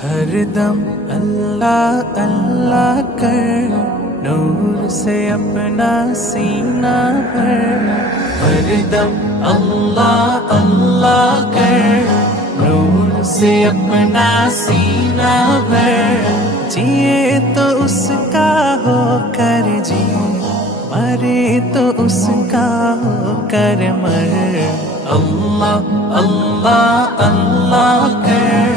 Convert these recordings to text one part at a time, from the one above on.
हरदम अल्लाह अल्लाह कर, नूर से अपना सीना भर। हरदम अल्लाह अल्लाह कर, नूर से अपना सीना भर। जिए तो उसका हो कर जी, मरे तो उसका हो कर मर। अल्लाह अल्लाह अल्लाह कर,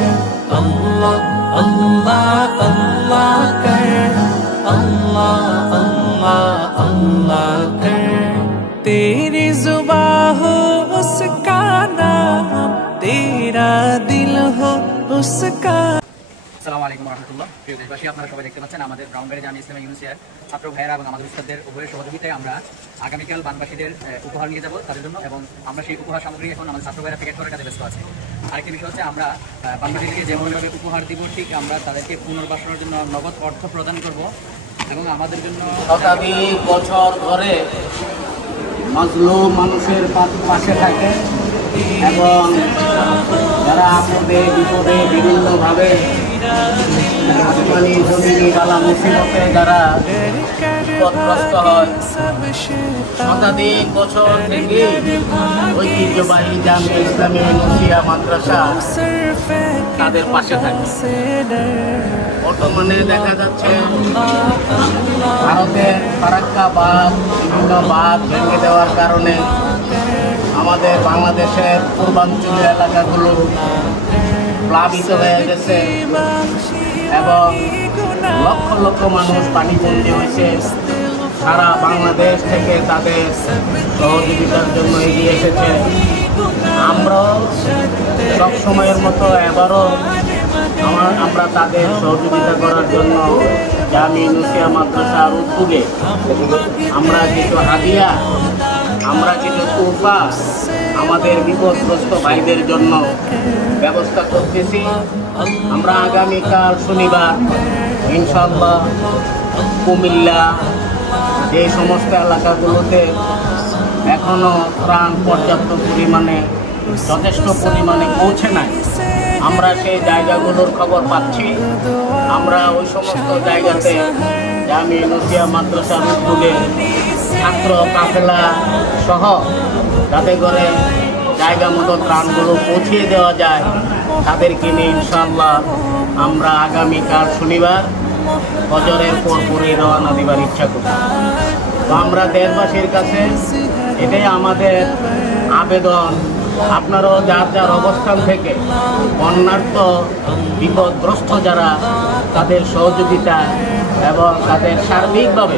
अल्लाह अल्लाह अल्लाह कर, अल्लाह अल्लाह अल्लाह कर। तेरी जुबां हो उसका नाम, तेरा दिल हो उसका। আসসালামু আলাইকুম রহমতুল্লাহ। প্রিয় দেশবাসী, আপনারা সবাই দেখতে পাচ্ছেন আমাদের ব্রাউনবাড়ি জামি ইসলামিক ইউনিভার্সিটির ছাত্র ভাইয়েরা এবং আমাদের উস্তাদদের উভয়ের সহযোগিতায় আমরা আগামীকাল বানবাসীদের উপহার নিয়ে যাব তাদের জন্য, এবং আমরা সেই উপহার সামগ্রী এখন আমাদের ছাত্র ভাইয়েরা প্যাকেট করার কাজে ব্যস্ত আছে। আরেকটি বিষয় হচ্ছে, আমরা বানবাসীদেরকে যেমনভাবে উপহার দিব, ঠিক আমরা তাদেরকে পুনর্বাসনের জন্য নগদ অর্থ প্রদান করব এবং আমাদের জন্য শতাধিক বছর ধরে মাজলুম মানুষের পাশে থাকে এবং যারা আপদে বিপদে বিভিন্নভাবে আসমানি জমিনি বালা মুসিবতে যারা বিপদগ্রস্ত হয়, শতাধিক বছর থেকে ঐতিহ্যবাহী জামিয়া ইসলামিয়া নুসিয়া মাদ্রাসা তাদের পাশে থাকে। বর্তমানে দেখা যাচ্ছে ভারতের ফারাক্কা বাঁধ, বিভিন্ন বাঁধ ভেঙে দেওয়ার কারণে আমাদের বাংলাদেশের পূর্বাঞ্চলীয় এলাকাগুলো প্লাবিত হয়ে গেছে এবং লক্ষ লক্ষ মানুষ পানিবন্দী হয়েছে। সারা বাংলাদেশ থেকে তাদের সহযোগিতার জন্য এগিয়ে এসেছে। আমরাও সবসময়ের মতো এবারও আমরা তাদের সহযোগিতা করার জন্য জামি নুসিয়া মাদ্রাসার উদ্যোগে আমরা কিছু হাদিয়া, আমরা কিছু তোফা আমাদের বিপদগ্রস্ত ভাইদের জন্য ব্যবস্থা করতেছি। আমরা আগামীকাল শনিবার ইনশাআল্লাহ কুমিল্লা যে সমস্ত এলাকাগুলোতে এখনও ত্রাণ পর্যাপ্ত পরিমাণে যথেষ্ট পরিমাণে পৌঁছে নাই, আমরা সেই জায়গাগুলোর খবর পাচ্ছি। আমরা ওই সমস্ত জায়গাতে জামিয়া নুসিয়া মাদ্রাসার উদ্যোগে ছাত্র কাফেলা সহ যাতে করে জায়গা মতো ত্রাণগুলো পৌঁছিয়ে দেওয়া যায়, তাদেরকে নিয়ে ইনশাআল্লাহ আমরা আগামীকাল শনিবার ফজরের পরপরই রওনা দিবার ইচ্ছা করছি। তো আমরা দেশবাসীর কাছে এটাই আমাদের আবেদন, আপনারাও যার যার অবস্থান থেকে বন্যার্থ বিপদগ্রস্ত যারা, তাদের সহযোগিতা এবং তাদের সার্বিকভাবে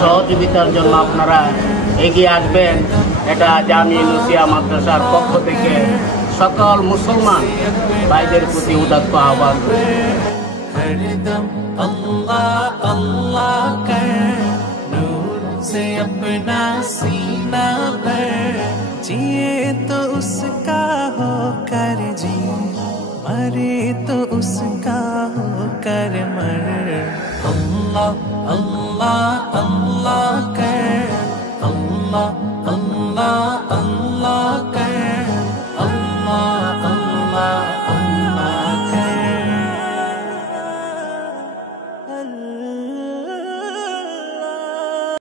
সহযোগিতার জন্য আপনারা এগিয়ে আসবেন। এটা জামিয়া নুসিয়া মাদ্রাসার পক্ষ থেকে সকল মুসলমান ভাইদের প্রতি উদাত্ত আহ্বান। हरदम अल्लाह अल्लाह कर, नूर से अपना सीना भर। जिए तो उसका हो कर जी, मरे तो उसका हो कर मर। अल्लाह अल्लाह अल्लाह कर, अल्लाह अल्लाह अल्लाह